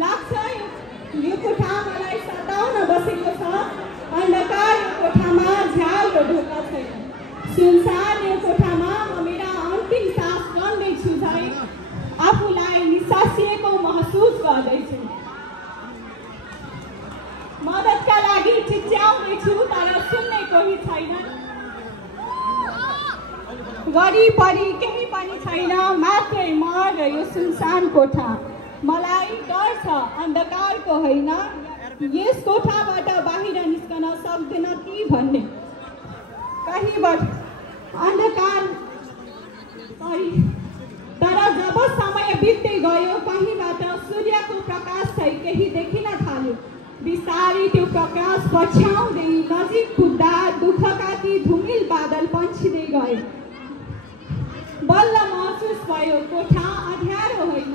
लाग्छ यो कोठा मलाई सताउन बसेको छ। अन्धकार यो कोठामा झ्याल र ढोका छैन। सुनसान यो कोठामा म मेरा अन्तिम सास गर्दैछु झै आफूलाई निसासिएको महसुस गर्दैछु। मद्दतका लागि चिच्याउँदैछु तर सुन्ने कोही छैन। वरिपरि केही पनि छैन, मात्रै म र यो सुनसान कोठा। मलाई डर छ, अन्धकारको होइन। यस कोठाबाट बाहिर निस्कन सक्दैन कि भन्ने। कहीँबाट अन्धकार तर जब समय बित्दै गयो कहीँबाट सूर्यको प्रकाश चाहिँ केही देखिन थाल्यो। बिस्तारै त्यो प्रकाश पछ्याउँदै नजिक पुग्दा दुःखका ती धुमिल बादल पन्छिँदै गए। बल्ल महसुस भयो कोठा अँध्यारो होइन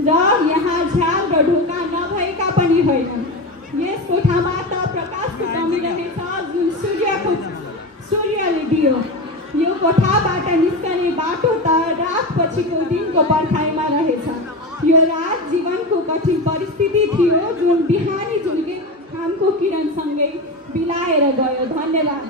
र यहाँ झ्याल र ढोका नभएका पनि होइनन्। यस कोठामा त प्रकाशको कमी रहेछ जुन सूर्यले दियो। यो कोठाबाट निस्कने बाटो त रात पछिको दिनको पर्खाइमा रहेछ। यो रात जीवनको कठिन परिस्थिति थियो जुन बिहानी झुल्के घामको किरणसँगै बिलाएर गयो। धन्यवाद।